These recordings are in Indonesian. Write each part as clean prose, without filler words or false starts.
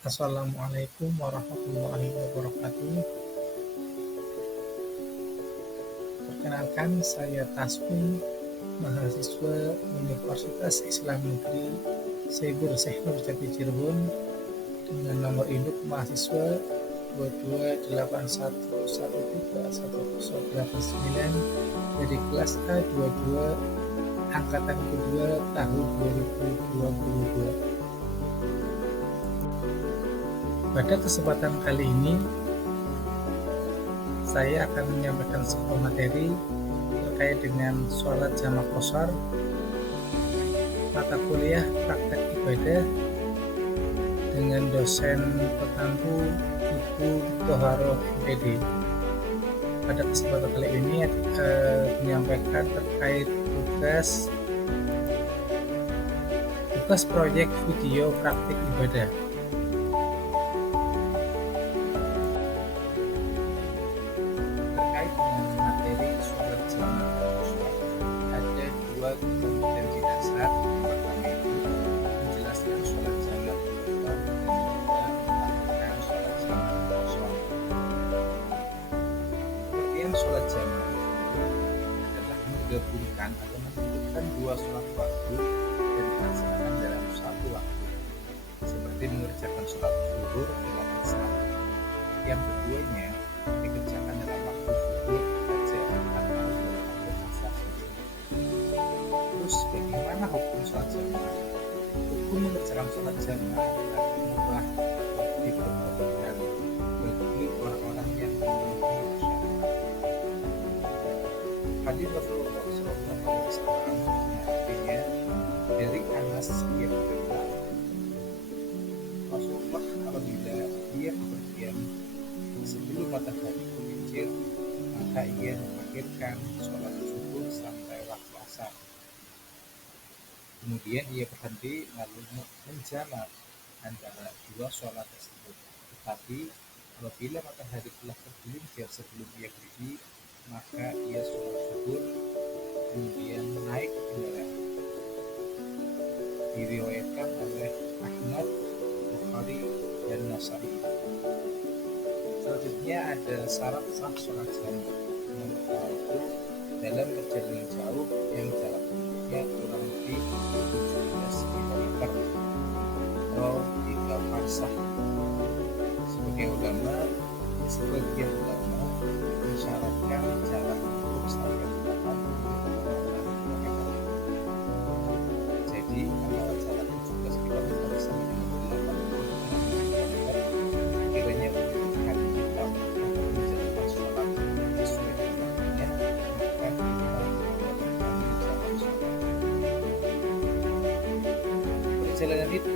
Assalamualaikum warahmatullahi wabarakatuh. Perkenalkan, saya Tasmi, mahasiswa Universitas Islam Negeri Syekh Nur Jati Cirebon dengan nomor induk mahasiswa 2281131089 dari kelas A22 angkatan kedua tahun 2022. Pada kesempatan kali ini, saya akan menyampaikan sebuah materi terkait dengan sholat jamak qashar, mata kuliah praktek ibadah dengan dosen petampu Ibu Toharoh MPD. Pada kesempatan kali ini menyampaikan terkait tugas proyek video praktik ibadah. Terkait dengan materi sholat jamak qashar, ada dua kompetensi dasar. Yang pertama itu menjelaskan sholat jamak qashar dan melakukan sholat jamak qashar. Pengertian sholat jamak adalah menggabungkan atau menentukan dua sholat waktu dan dilaksanakan dalam satu waktu, seperti mengerjakan sholat zuhur dengan asar. Yang keduanya dikerjakan dalam waktu zuhur saja atau dalam waktu asar saja. Terus bagaimana hukum sholat jamak? Hukum mengerjakan sholat jamak adalah mubah atau diperbolehkan bagi orang-orang yang memenuhi syarat. Hadis Rasulullah SAW artinya dari Anas ia berkata, Rasulullah apabila ia bepergian sebelum matahari tergelincir, maka ia mengakhirkan sholat zuhur sampai waktu asar. Kemudian ia berhenti lalu menjamak antara dua sholat tersebut. Tetapi apabila matahari telah tergelincir sebelum ia pergi, maka ia sholat zuhur kemudian naik ke kendaraan. Diriwayatkan oleh Ahmad, Bukhari, dan Nasai. Selanjutnya ada syarat sah sholat jamak. Yang pertama itu dalam perjalanan jauh yang jarak tempuhnya kurang lebih 17 km atau 3 farsah. Sebagian ulama mensyaratkan jarak tempuh sampai 80 km. Jadi antara jarak 17 km sampai dengan 80 km kiranya membutuhkan kita untuk menjalankan sholat sesuai dengan waktunya, maka kita melakukan jalan sholat. Perjalanan itu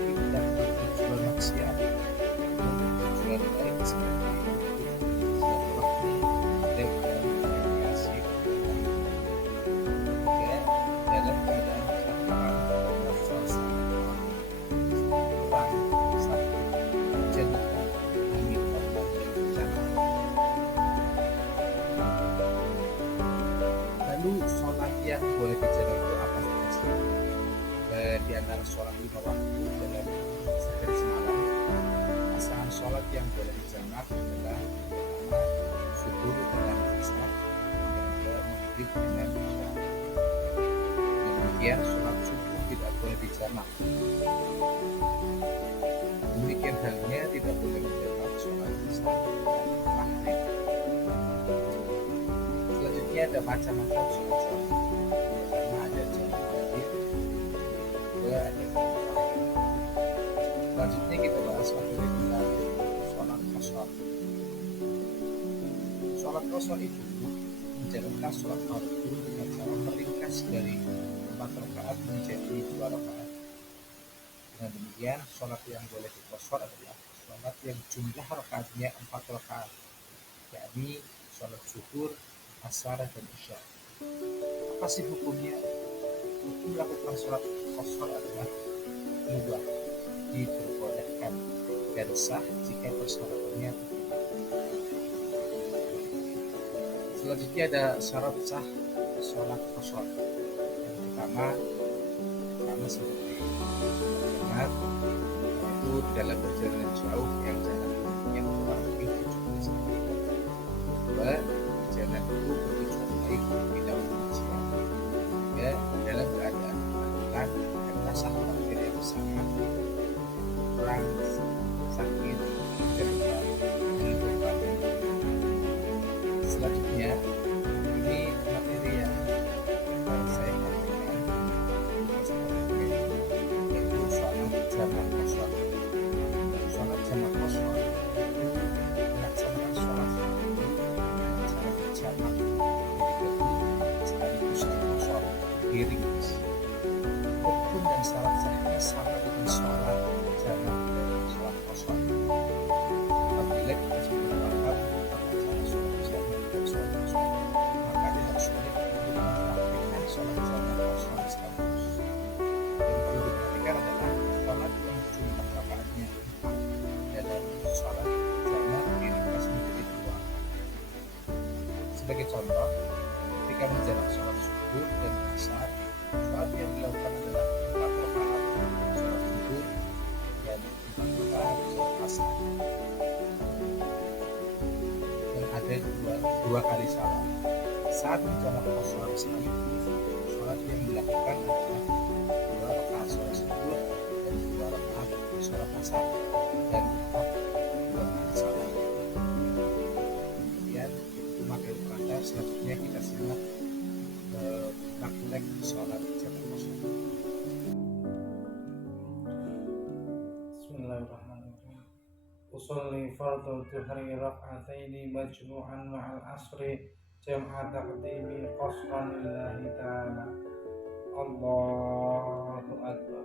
tidak bertujuan maksiat, tujuan baik seperti silaturahmi dan rekreasi. Juga dalam keadaan kelaparan dan suasana kurang satu jannah amin Allah bencana. Lalu sholat yang boleh dijamak itu apa saja? Di antara sholat 5 waktu dalam sehari semalam, pasangan sholat yang boleh dijamak adalah pertama subuh dengan asar, yang kedua maghrib dengan isya. Demikian sholat subuh tidak boleh dijamak. Demikian halnya tidak boleh menjamak sholat isya dan maghrib. Selanjutnya ada macam-macam sholat jamak. Pertama ada jamak maghrib, kedua ada jamak maghrib. Selanjutnya kita bahas materi tentang sholat qashar. Sholat qashar itu menjalankan sholat fardu dengan cara meringkas dari 4 rakaat menjadi 2 rakaat. Dengan demikian, sholat yang boleh diqashar adalah sholat yang jumlah rakaatnya 4 rakaat, yakni sholat zuhur, asar, dan isya. Apa sih hukumnya? Hukum melakukan sholat qashar adalah mubah, diperbolehkan, dan sah jika persyaratannya terpenuhi. Selanjutnya ada syarat sah sholat qashar. Yang pertama seperti benar, yaitu dalam perjalanan jauh yang jarak tempuhnya kurang lebih 70 km. Dua, perjalanan itu bertujuan baik tidak ujian. Tiga, dalam keadaan ketakutan dan rasa khawatir yang sangat kurang sakit cerita dan berbalik. Selanjutnya ini materi yang saya sampaikan yaitu sholat jamak kosong. Sholat jamak kosong itu melaksanakan sholat secara berjamaah sekaligus kosong diringkas. Rukun dan syarat sahnya sama dengan sholat jamak dan sholat kosong. Apabila kita sudah paham tentang cara sholat jamak dan sholat kosong, maka tidak sulit untuk mempraktikkan sholat jamak kosong sekaligus. Yang perlu diperhatikan adalah sholat yang jumlah rakaatnya 4 dalam sholat jamak diringkas menjadi 2. Sebagai contoh, ketika menjalankan sholat subuh dan asar, sholat yang dilakukan adalah 4 rakaat sholat subuh dan 4 rakaat sholat asar. Dan ada dua kali salam. Saat menjalankan sholat sekaligus, sholat yang dilakukan adalah 2 rakaat sholat subuh dan 2 rakaat sholat asar dan 2 kali salam. Kemudian itu materi pada selanjutnya kita simak praktek sholat jamak kosong. Bismillahirrahmanirrahim. Usolli fardhu dhuhri rak'ataini majmu'an ma'al asri jam'a taqdimi qasran lillahi ta'ala. Allahu akbar.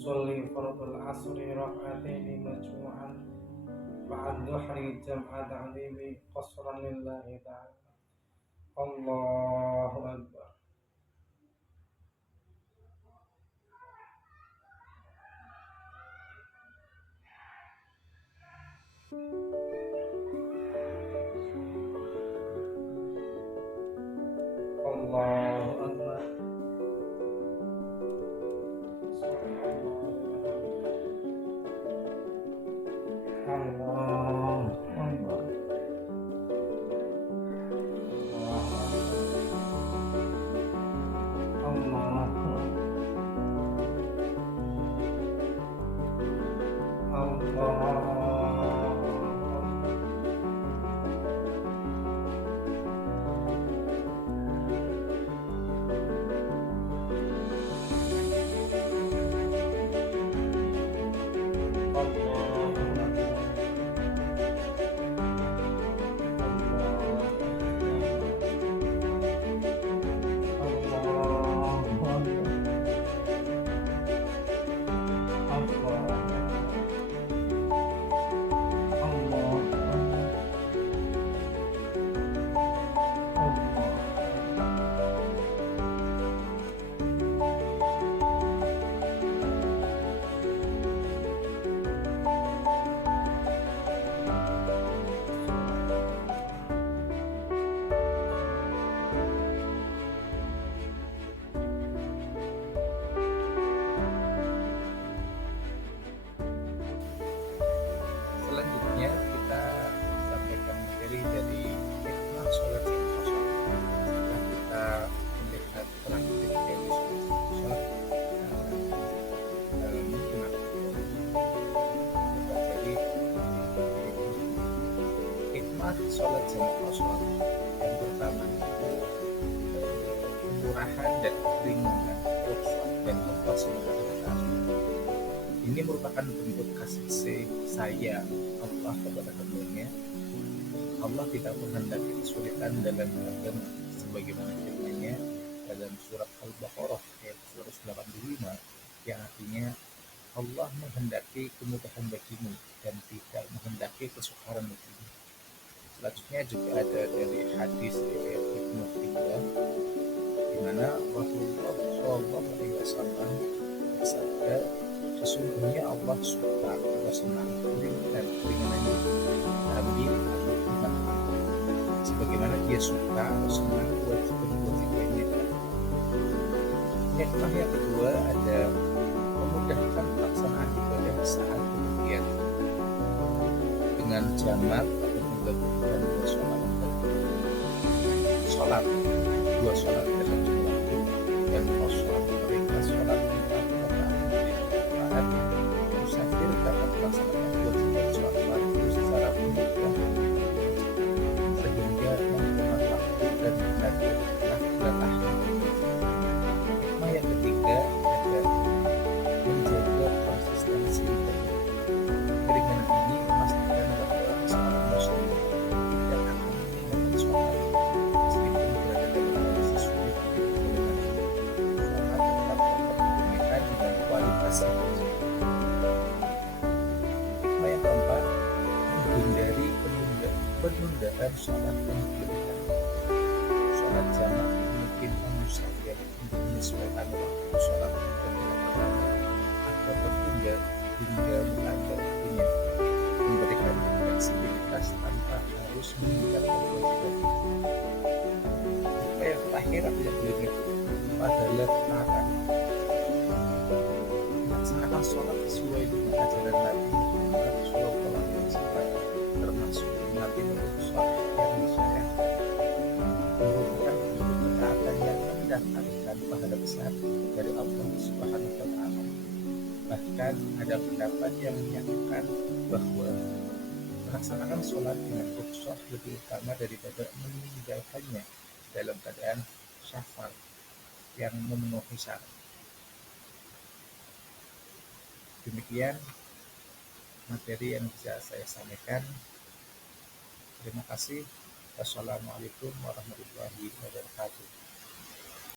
Sholli fardhul asri rak'ataini majmu'an ba'd dhuhri jam'a ta'dimi qasran lillahi ta'ala. Allahu akbar. Allahu akbar. materi dari hikmah sholat yang kosong. Setelah kita melihat praktik dari sholat kosong, menyimak dari hikmah sholat yang kosong. Yang pertama itu kemurahan dan keringanan rukhsah dan kefasilan. Ini merupakan bentuk kasih sayang Allah kepada hambanya. Allah tidak menghendaki kesulitan dalam agama, sebagaimana firman-Nya dalam surat Al-Baqarah ayat 185 yang artinya Allah menghendaki kemudahan bagimu dan tidak menghendaki kesukaran bagimu. Selanjutnya juga ada dari hadis riwayat Ibnu Hibban di mana Rasulullah SAW bersabda, sesungguhnya Allah suka atau senang dan keringanannya ambil atau tidak, sebagaimana dia suka atau senang kewajiban-kewajibannya. Hikmah yang kedua ada memudahkan pelaksanaan ibadah saat bepergian dengan jamak atau menggabungkan dua sholat dalam jumlah waktu dan kosong mereka sholat 4 rakaat. Musafir dapat melaksanakan kewajiban sholat fardu secara mudah sehingga menggunakan waktu dan tenaga lelah. Hikmah yang ketiga ada menjaga konsistensi ibadah. Keringanan ini memastikan bahwa seorang muslim tidak akan meninggalkan sholat meskipun berada dalam kondisi sulit. Sholat tetap dapat kemuliaan dan kualitas yang tinggi. Hikmah yang keempat, menghindari penundaan sholat yang berlebihan. Sholat jamak memungkinkan musafir untuk menyesuaikan waktu sholat atau tertunda hingga mengajar waktunya, memberikan fleksibilitas tanpa harus meninggalkan kewajiban. Yang terakhir tidak boleh adalah ketaatan. Melaksanakan sholat sesuai dengan ajaran Nabi Muhammad SAW termasuk melatih sholat yang disyariatkan merupakan bentuk ketaatan yang mendatangkan pahala besar dari Allah Subhanahu wa Ta'ala. Bahkan ada pendapat yang menyatakan bahwa melaksanakan sholat dengan rukhsah lebih utama daripada meninggalkannya dalam keadaan syafar yang memenuhi syarat. Demikian materi yang bisa saya sampaikan. Terima kasih. Wassalamualaikum warahmatullahi wabarakatuh.